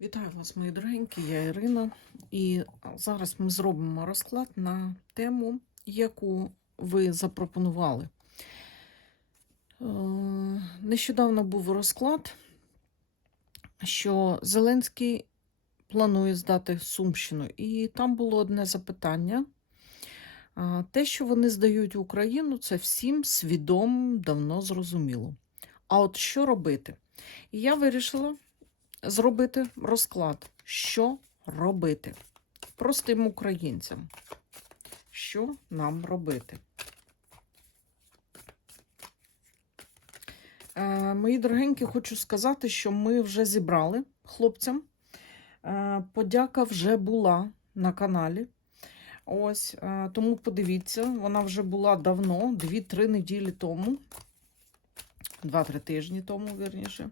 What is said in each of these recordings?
Вітаю вас, мої дорогенькі, я Ірина. І зараз ми зробимо розклад на тему, яку ви запропонували. Е, Нещодавно був розклад, що Зеленський планує здати Сумщину. І там було одне запитання. Те, що вони здають Україну, це всім свідомо давно зрозуміло. А от що робити? І я вирішила зробити розклад, що робити простим українцям. Що нам робити? Е, мої дорогенькі, хочу сказати, що ми вже зібрали хлопцям. Е, подяка вже була на каналі. Ось, е, тому подивіться, вона вже була давно, 2-3 неділі тому, 2-3 тижні тому, вірніше.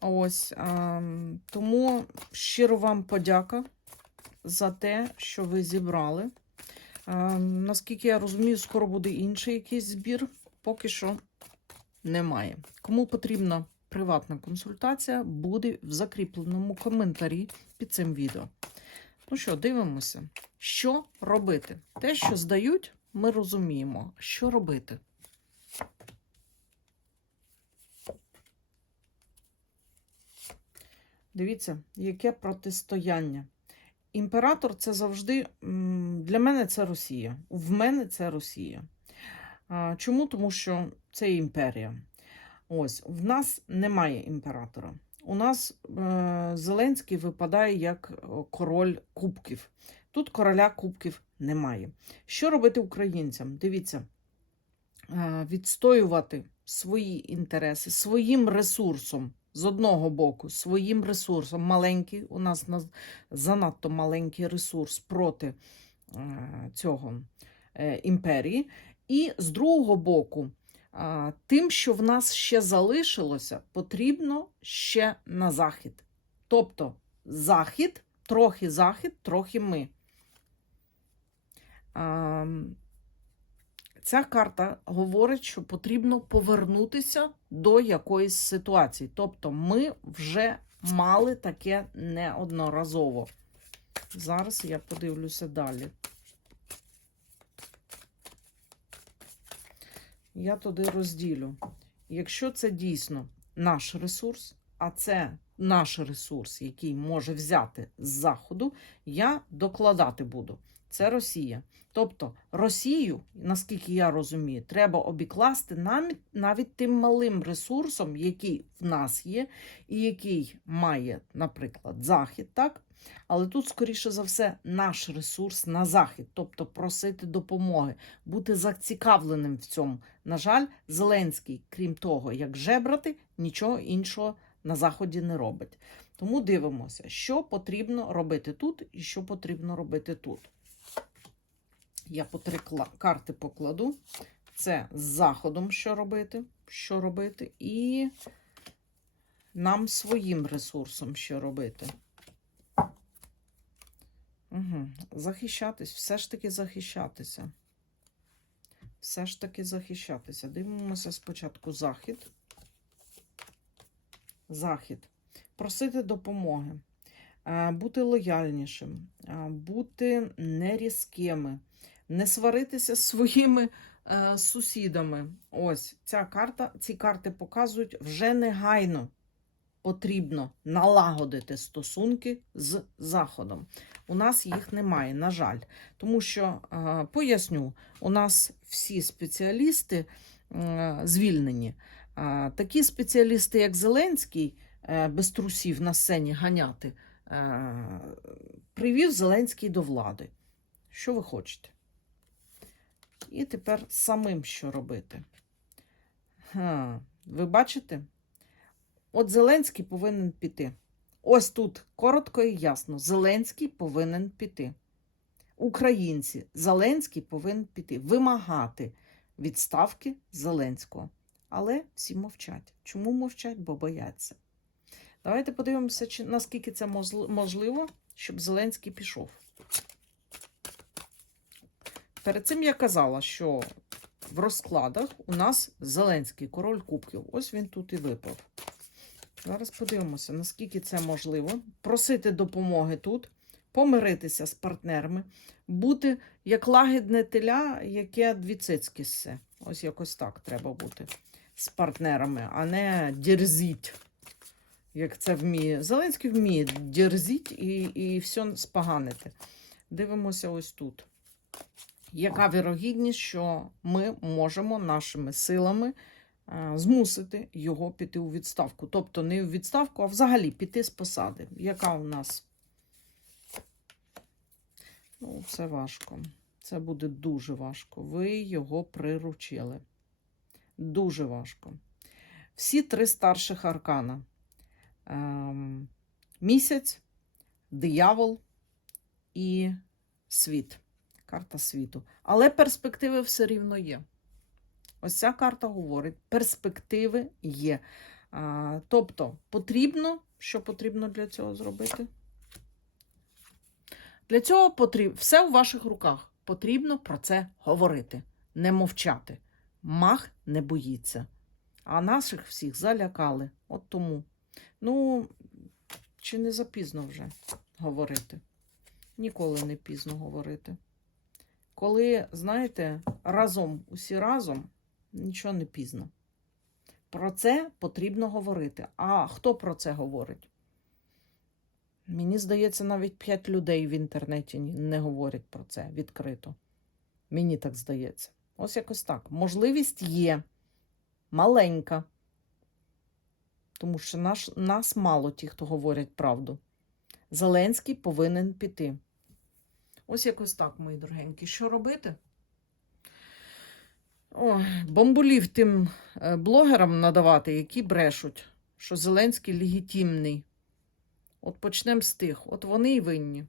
Ось а, тому щиро вам подяка за те, що ви зібрали. А, наскільки я розумію, скоро буде інший якийсь збір, поки що немає. Кому потрібна приватна консультація, буде в закріпленому коментарі під цим відео. Ну що, дивимося, що робити? Те, що здають, ми розуміємо. Що робити? Дивіться, яке протистояння. Імператор це завжди для мене це Росія. В мене це Росія. Чому? Тому що це імперія. Ось, в нас немає імператора. У нас е, Зеленський випадає як е, король кубків. Тут короля кубків немає. Що робити українцям? Дивіться, е, відстоювати свої інтереси своїм ресурсом з одного боку, своїм ресурсом маленький, у нас занадто маленький ресурс проти е, цього е, імперії, і з другого боку, тим, що в нас ще залишилося, потрібно ще на захід. Тобто захід, трохи захід, трохи ми. Ця карта говорить, що потрібно повернутися до якоїсь ситуації. Тобто ми вже мали таке неодноразово. Зараз я подивлюся далі. Я туди розділю. Якщо це дійсно наш ресурс, а це наш ресурс, який може взяти з Заходу, я докладати буду. Це Росія. Тобто Росію, наскільки я розумію, треба обікласти навіть, навіть тим малим ресурсом, який в нас є, і який має, наприклад, Захід, так? Але тут, скоріше за все, наш ресурс на захід, тобто просити допомоги, бути зацікавленим в цьому. На жаль, Зеленський, крім того, як жебрати, нічого іншого на заході не робить. Тому дивимося, що потрібно робити тут і що потрібно робити тут. Я по три карти покладу. Це з заходом, що робити, що робити, і нам своїм ресурсом, що робити. Угу. Захищатись, все ж таки захищатися. Все ж таки захищатися. Дивимося спочатку захід. Захід. Просити допомоги, бути лояльнішим, бути нерізкими, не сваритися своїми е, сусідами. Ось ця карта, ці карти показують вже негайно потрібно налагодити стосунки з Заходом. У нас їх немає, на жаль. Тому що, е, поясню, у нас всі спеціалісти е, звільнені. Такі спеціалісти, як Зеленський, е, без трусів на сцені ганяти, е, привів Зеленський до влади. Що ви хочете? І тепер самим що робити? Ви бачите? От Зеленський повинен піти. Ось тут коротко і ясно. Зеленський повинен піти. Українці, Зеленський повинен піти, вимагати відставки Зеленського. Але всі мовчать. Чому мовчать? Бо бояться. Давайте подивимося, чи, наскільки це можливо, щоб Зеленський пішов. Перед цим я казала, що в розкладах у нас Зеленський король кубків. Ось він тут і випав. Зараз подивимося, наскільки це можливо. Просити допомоги тут, помиритися з партнерами, бути як лагідне теля, яке дві цицьки ссе. Ось якось так треба бути з партнерами, а не дерзіть, як це вміє. Зеленський вміє дерзіть і, і все споганити. Дивимося ось тут. Яка вірогідність, що ми можемо нашими силами е, змусити його піти у відставку? Тобто не у відставку, а взагалі піти з посади. Яка у нас? Ну, це важко. Це буде дуже важко. Ви його приручили. Дуже важко. Всі три старших аркана: ем, місяць, диявол і світ. Карта світу. Але перспективи все рівно є. Ось ця карта говорить: перспективи є. Тобто, потрібно, що потрібно для цього зробити? Для цього потрібно все у ваших руках. Потрібно про це говорити, не мовчати. Мах не боїться. А наших всіх залякали. От тому. Ну, чи не запізно вже говорити? Ніколи не пізно говорити. Коли, знаєте, разом, усі разом, нічого не пізно. Про це потрібно говорити. А хто про це говорить? Мені здається, навіть п'ять людей в інтернеті не говорять про це відкрито. Мені так здається. Ось якось так. Можливість є маленька. Тому що наш, нас мало ті, хто говорять правду. Зеленський повинен піти. Ось якось так, мої дорогенькі. Що робити? Ой, бомбулів тим е, блогерам надавати, які брешуть, що Зеленський легітимний. От почнемо з тих. От вони і винні.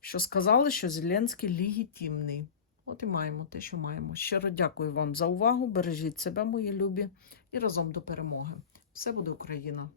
Що сказали, що Зеленський легітимний. От і маємо те, що маємо. Щиро дякую вам за увагу. Бережіть себе, мої любі, і разом до перемоги. Все буде Україна!